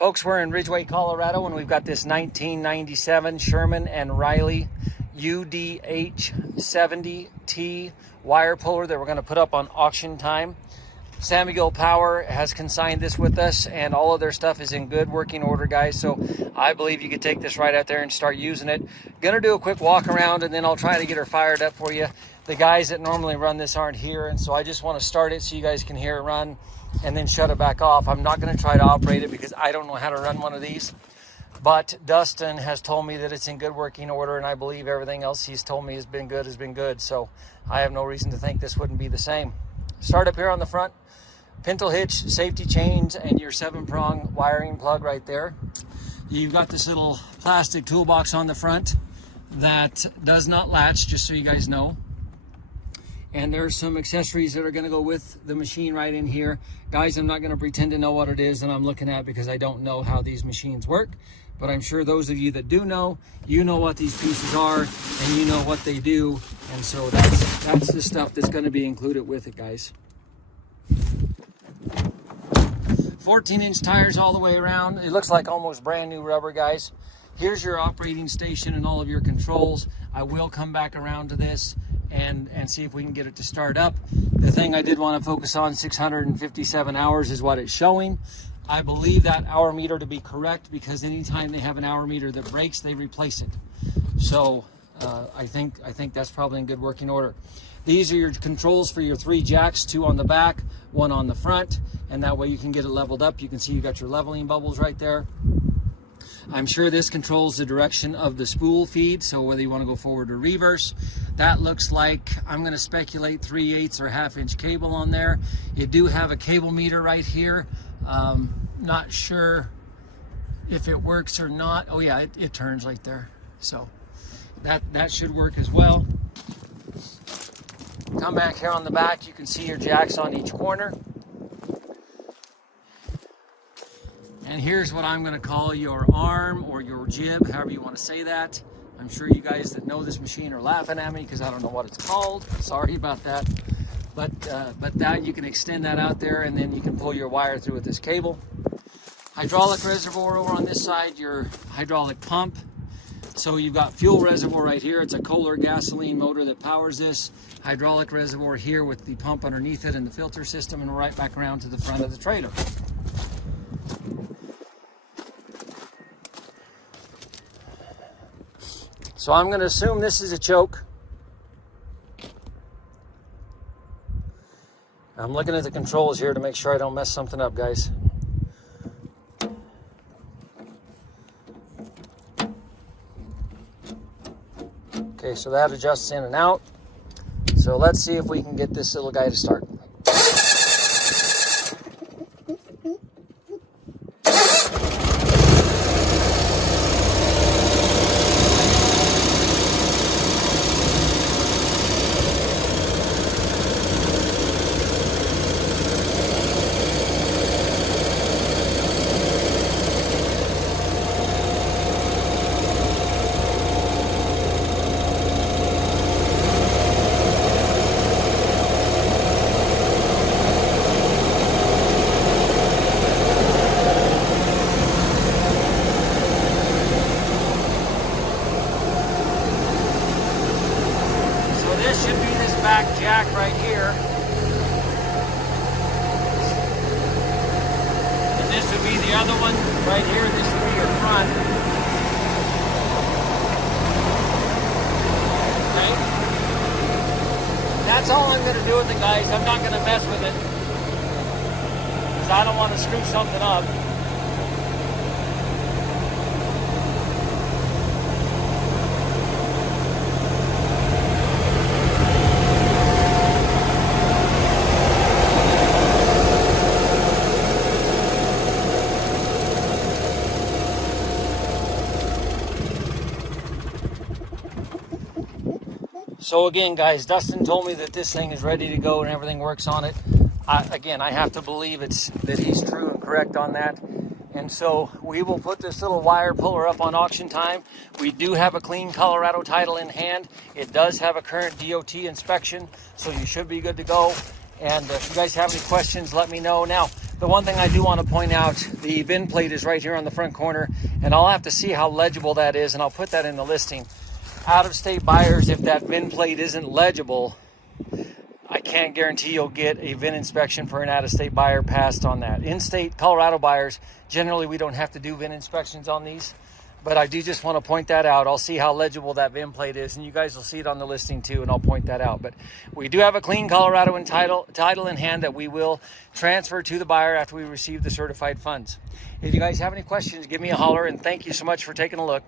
Folks, we're in Ridgway, Colorado, and we've got this 1997 Sherman and REILLY UDH70T wire puller that we're going to put up on auction time. Samuel Power has consigned this with us, and all of their stuff is in good working order, guys. So I believe you could take this right out there and start using it. Gonna do a quick walk around, and then I'll try to get her fired up for you. The guys that normally run this aren't here, and so I just want to start it so you guys can hear it run and then shut it back off. I'm not going to try to operate it because I don't know how to run one of these, but Dustin has told me that it's in good working order, and I believe everything else he's told me has been good. So I have no reason to think this wouldn't be the same. Start up here on the front, pintle hitch, safety chains, and your 7-prong wiring plug right there. You've got this little plastic toolbox on the front that does not latch, just so you guys know. And there's some accessories that are going to go with the machine right in here. Guys, I'm not going to pretend to know what it is that I'm looking at because I don't know how these machines work. But I'm sure those of you that do know, you know what these pieces are and you know what they do. And so that's the stuff that's going to be included with it, guys. 14-inch tires all the way around. It looks like almost brand new rubber, guys. Here's your operating station and all of your controls. I will come back around to this and see if we can get it to start up. The thing I did want to focus on, 657 hours is what it's showing. I believe that hour meter to be correct because anytime they have an hour meter that breaks, they replace it. So I think that's probably in good working order. These are your controls for your 3 jacks, 2 on the back, 1 on the front, and that way you can get it leveled up. You can see you got your leveling bubbles right there. I'm sure this controls the direction of the spool feed, so whether you want to go forward or reverse. That looks like, I'm going to speculate, 3/8 or 1/2-inch cable on there. You do have a cable meter right here. Not sure if it works or not. Oh yeah, it turns right there. So that should work as well. Come back here on the back, you can see your jacks on each corner. And here's what I'm going to call your arm or your jib, however you want to say that. I'm sure you guys that know this machine are laughing at me because I don't know what it's called. Sorry about that. But that you can extend that out there, and then you can pull your wire through with this cable. Hydraulic reservoir over on this side, your hydraulic pump. So you've got fuel reservoir right here. It's a Kohler gasoline motor that powers this. Hydraulic reservoir here with the pump underneath it and the filter system, and right back around to the front of the trailer. So I'm going to assume this is a choke. I'm looking at the controls here to make sure I don't mess something up, guys. Okay, so that adjusts in and out. So let's see if we can get this little guy to start. This should be this back jack right here. And this would be the other one right here. This would be your front. Okay? That's all I'm going to do with it, guys. I'm not going to mess with it because I don't want to screw something up. So again, guys, Dustin told me that this thing is ready to go and everything works on it. Again, I have to believe that he's true and correct on that. And so we will put this little wire puller up on auction time. We do have a clean Colorado title in hand. It does have a current DOT inspection, so you should be good to go. And if you guys have any questions, let me know. Now, The one thing I do want to point out, the VIN plate is right here on the front corner, and I'll have to see how legible that is, and I'll put that in the listing. Out-of-state buyers, if that VIN plate isn't legible, I can't guarantee you'll get a VIN inspection for an out-of-state buyer passed on that. In-state Colorado buyers, generally we don't have to do VIN inspections on these, but I do just want to point that out. I'll see how legible that VIN plate is, and you guys will see it on the listing too, and I'll point that out. But we do have a clean Colorado title in hand that we will transfer to the buyer after we receive the certified funds. If you guys have any questions, give me a holler, and thank you so much for taking a look.